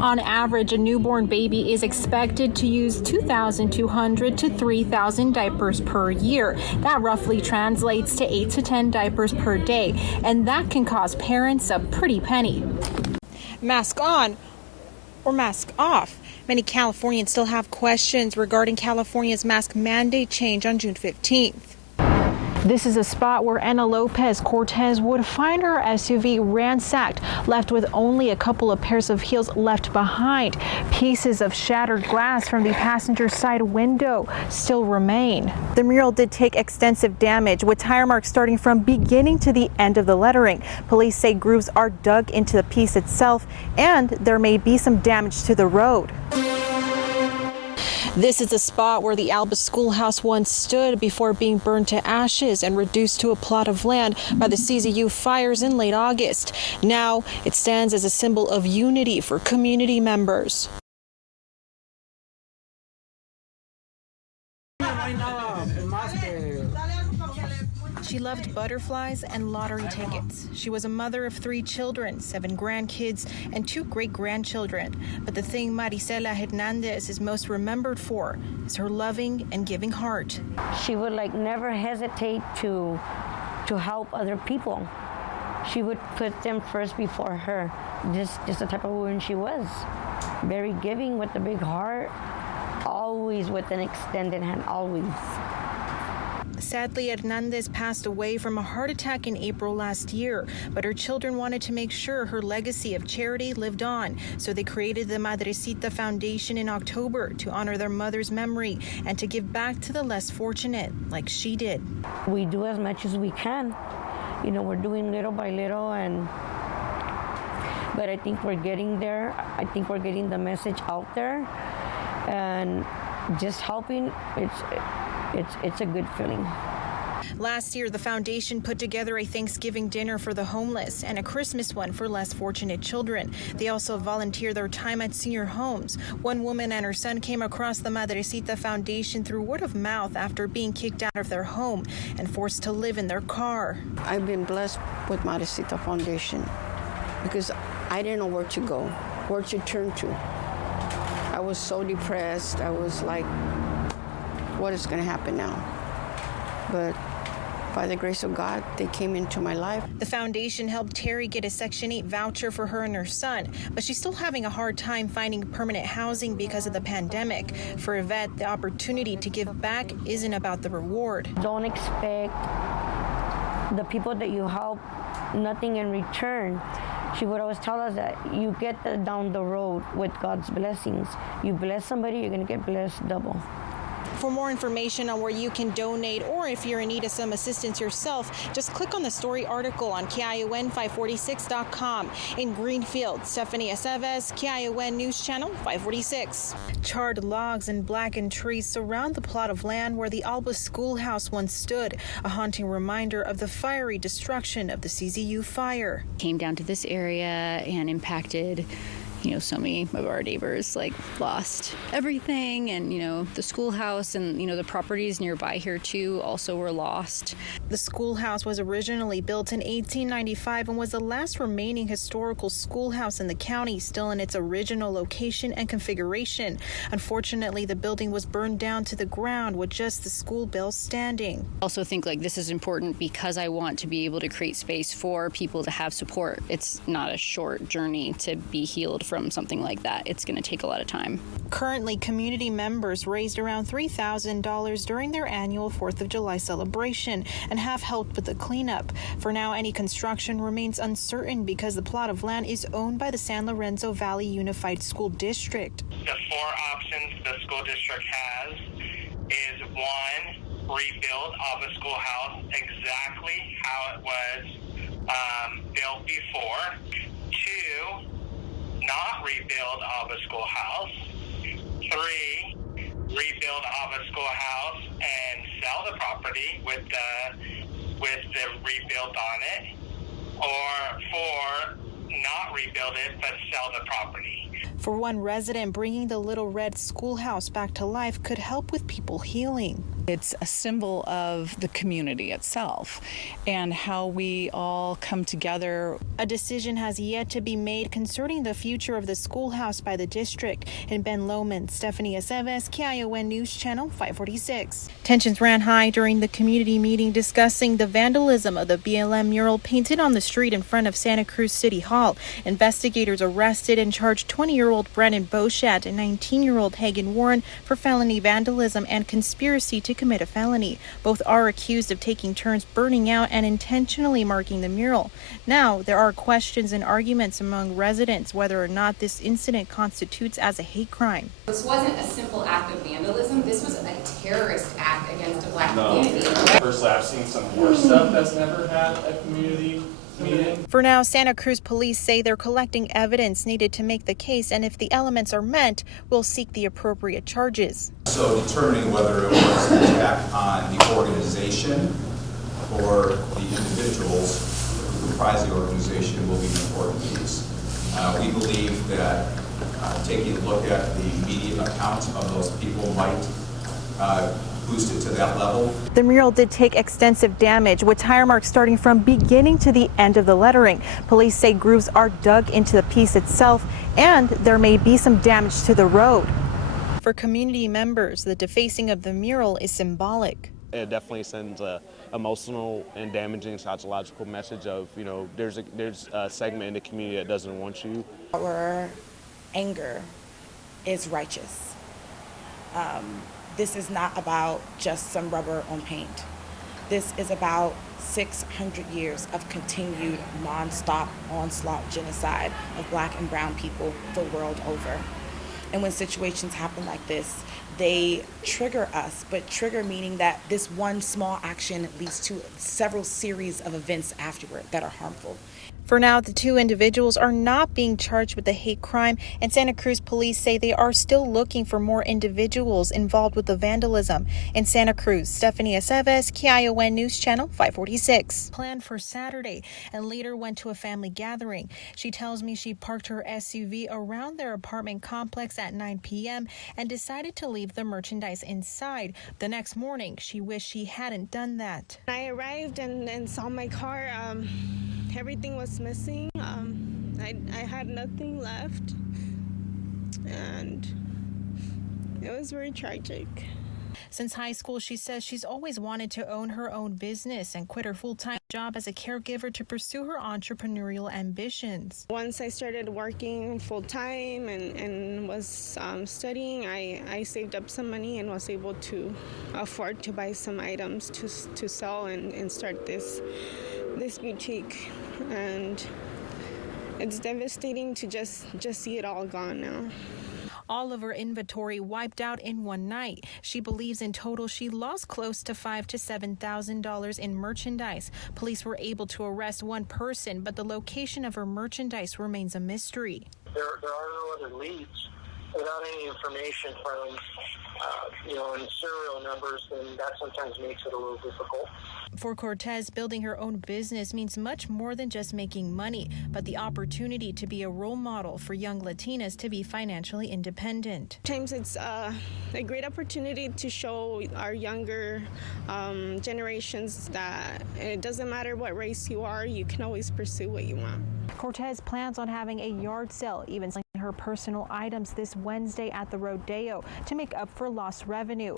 On average, a newborn baby is expected to use 2,200 to 3,000 diapers per year. That roughly translates to 8 to 10 diapers per day, and that can cost parents a pretty penny. Mask on or mask off? Many Californians still have questions regarding California's mask mandate change on June 15th. This is a spot where Ana Lopez Cortez would find her SUV ransacked, left with only a couple of pairs of heels left behind. Pieces of shattered glass from the passenger side window still remain. The mural did take extensive damage, with tire marks starting from beginning to the end of the lettering. Police say grooves are dug into the piece itself, and there may be some damage to the road. This is the spot where the Alba schoolhouse once stood before being burned to ashes and reduced to a plot of land by the CZU fires in late August. Now it stands as a symbol of unity for community members. She loved butterflies and lottery tickets. She was a mother of 3 children, 7 grandkids, and 2 great-grandchildren. But the thing Marisela Hernandez is most remembered for is her loving and giving heart. She would never hesitate to help other people. She would put them first before her. Just the type of woman she was. Very giving with a big heart, always with an extended hand, always. Sadly, Hernandez passed away from a heart attack in April last year, but her children wanted to make sure her legacy of charity lived on, so they created the Madrecita Foundation in October to honor their mother's memory and to give back to the less fortunate, like she did. We do as much as we can. You know, we're doing little by little, but I think we're getting there. I think we're getting the message out there, and just helping, it's a good feeling. Last year, the foundation put together a Thanksgiving dinner for the homeless and a Christmas one for less fortunate children. They also volunteer their time at senior homes. One woman and her son came across the Madrecita Foundation through word of mouth after being kicked out of their home and forced to live in their car. I've been blessed with Madrecita Foundation because I didn't know where to go, where to turn to. I was so depressed. I was like, what is going to happen now? But by the grace of God, they came into my life. The foundation helped Terry get a Section 8 voucher for her and her son, but she's still having a hard time finding permanent housing because of the pandemic. For Yvette, the opportunity to give back isn't about the reward. Don't expect the people that you help nothing in return. She would always tell us that you get down the road with God's blessings. You bless somebody, you're going to get blessed double. For more information on where you can donate, or if you're in need of some assistance yourself, just click on the story article on KION546.com. In Greenfield, Stephanie Aceves, KION News Channel 546. Charred logs and blackened trees surround the plot of land where the Alba schoolhouse once stood, a haunting reminder of the fiery destruction of the CZU fire. Came down to this area and impacted so many of our neighbors lost everything, and the schoolhouse and the properties nearby here too also were lost. The schoolhouse was originally built in 1895 and was the last remaining historical schoolhouse in the county, still in its original location and configuration. Unfortunately, the building was burned down to the ground with just the school bells standing. I also think this is important because I want to be able to create space for people to have support. It's not a short journey to be healed from something like that. It's going to take a lot of time. Currently, community members raised around $3,000 during their annual 4th of July celebration and have helped with the cleanup. For now, any construction remains uncertain because the plot of land is owned by the San Lorenzo Valley Unified School District. The 4 options the school district has is 1, rebuild Alba Schoolhouse exactly how it was built before. 2, not rebuild Alba Schoolhouse. 3, rebuild Alba Schoolhouse and sell the property with the rebuild on it. Or 4, not rebuild it but sell the property. For one resident, bringing the Little Red Schoolhouse back to life could help with people healing. It's a symbol of the community itself and how we all come together. A decision has yet to be made concerning the future of the schoolhouse by the district. In Ben Lomond, Stephanie Aceves, KION News Channel 546. Tensions ran high during the community meeting discussing the vandalism of the BLM mural painted on the street in front of Santa Cruz City Hall. Investigators arrested and charged 20-year-old Brennan Bochat and 19-year-old Hagen Warren for felony vandalism and conspiracy to commit a felony. Both are accused of taking turns burning out and intentionally marking the mural. Now, there are questions and arguments among residents whether or not this incident constitutes as a hate crime. This wasn't a simple act of vandalism. This was a terrorist act against a black No. community. Personally, I've seen some worse stuff that's never had a community meeting. For now, Santa Cruz police say they're collecting evidence needed to make the case, and if the elements are met, will seek the appropriate charges. So determining whether it was an attack on the organization or the individuals who comprise the organization will be an important piece. We believe that taking a look at the media accounts of those people might boost it to that level. The mural did take extensive damage, with tire marks starting from beginning to the end of the lettering. Police say grooves are dug into the piece itself, and there may be some damage to the road. For community members, the defacing of the mural is symbolic. It definitely sends a emotional and damaging psychological message of, you know, there's a segment in the community that doesn't want you. Our anger is righteous. This is not about just some rubber on paint. This is about 600 years of continued non-stop onslaught genocide of black and brown people the world over. And when situations happen like this, they trigger us, but trigger meaning that this one small action leads to several series of events afterward that are harmful. For now, the two individuals are not being charged with the hate crime, and Santa Cruz police say they are still looking for more individuals involved with the vandalism. In Santa Cruz, Stephanie Aceves, KION News Channel 546. Planned for Saturday and later went to a family gathering. She tells me she parked her SUV around their apartment complex at 9 p.m. and decided to leave the merchandise inside. The next morning, she wished she hadn't done that. I arrived and saw my car. Everything was missing. I had nothing left, and it was very tragic. Since high school, she says she's always wanted to own her own business and quit her full-time job as a caregiver to pursue her entrepreneurial ambitions. Once I started working full-time and was studying, I saved up some money and was able to afford to buy some items to sell and start this boutique. And it's devastating to just see it all gone now. All of her inventory wiped out in one night. She believes in total she lost close to $5,000 to $7,000 in merchandise. Police were able to arrest one person, but the location of her merchandise remains a mystery. There are no other leads. Without any information from, and serial numbers, then that sometimes makes it a little difficult. For Cortez, building her own business means much more than just making money, but the opportunity to be a role model for young Latinas to be financially independent. Sometimes it's a great opportunity to show our younger generations that it doesn't matter what race you are, you can always pursue what you want. Cortez plans on having a yard sale, even selling her personal items this Wednesday at the Rodeo to make up for lost revenue.